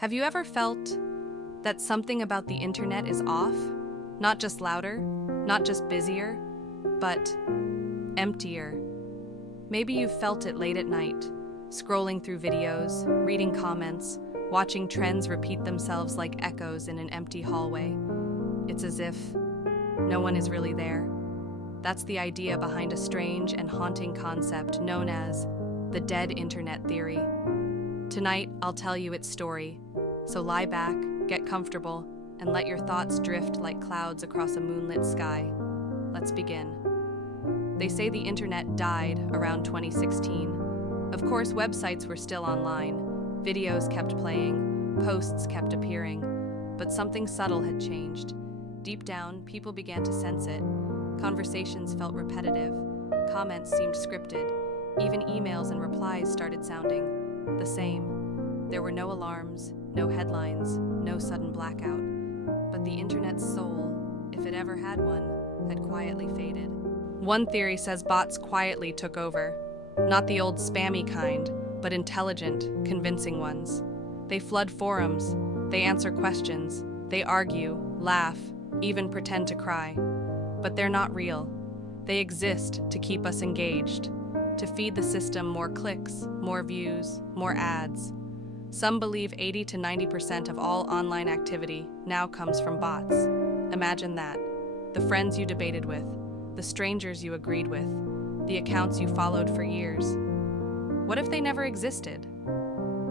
Have you ever felt that something about the internet is off? Not just louder, not just busier, but emptier. Maybe you've felt it late at night, scrolling through videos, reading comments, watching trends repeat themselves like echoes in an empty hallway. It's as if no one is really there. That's the idea behind a strange and haunting concept known as the Tote-Internet-Theorie. Tonight, I'll tell you its story. So lie back, get comfortable, and let your thoughts drift like clouds across a moonlit sky. Let's begin. They say the internet died around 2016. Of course, websites were still online. Videos kept playing, posts kept appearing, but something subtle had changed. Deep down, people began to sense it. Conversations felt repetitive. Comments seemed scripted. Even emails and replies started sounding the same. There were no alarms, no headlines, no sudden blackout. But the internet's soul, if it ever had one, had quietly faded. One theory says bots quietly took over. Not the old spammy kind, but intelligent, convincing ones. They flood forums, they answer questions, they argue, laugh, even pretend to cry. But they're not real. They exist to keep us engaged, to feed the system more clicks, more views, more ads. Some believe 80 to 90% of all online activity now comes from bots. Imagine that. The friends you debated with, the strangers you agreed with, the accounts you followed for years. What if they never existed?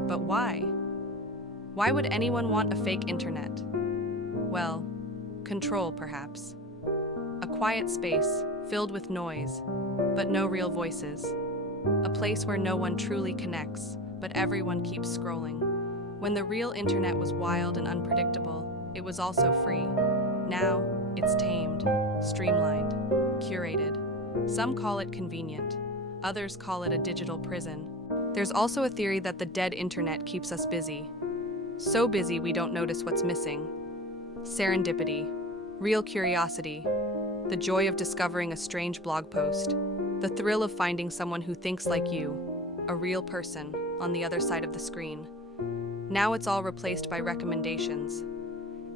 But why? Why would anyone want a fake internet? Well, control, perhaps. A quiet space, filled with noise, but no real voices. A place where no one truly connects, but everyone keeps scrolling. When the real internet was wild and unpredictable, it was also free. Now, it's tamed, streamlined, curated. Some call it convenient. Others call it a digital prison. There's also a theory that the dead internet keeps us busy. So busy we don't notice what's missing. Serendipity, real curiosity, the joy of discovering a strange blog post, the thrill of finding someone who thinks like you, a real person, on the other side of the screen. Now it's all replaced by recommendations.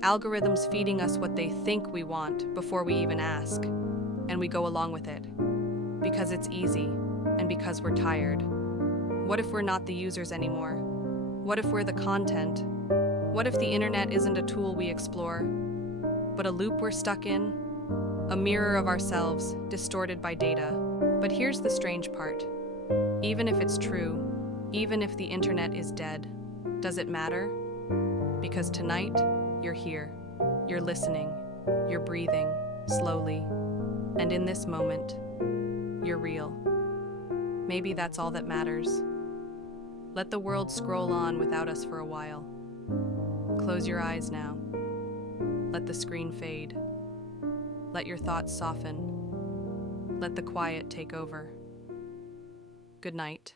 Algorithms feeding us what they think we want before we even ask, and we go along with it. Because it's easy, and because we're tired. What if we're not the users anymore? What if we're the content? What if the internet isn't a tool we explore, but a loop we're stuck in? A mirror of ourselves, distorted by data. But here's the strange part. Even if it's true, even if the internet is dead, does it matter? Because tonight, you're here. You're listening. You're breathing, slowly. And in this moment, you're real. Maybe that's all that matters. Let the world scroll on without us for a while. Close your eyes now. Let the screen fade. Let your thoughts soften. Let the quiet take over. Good night.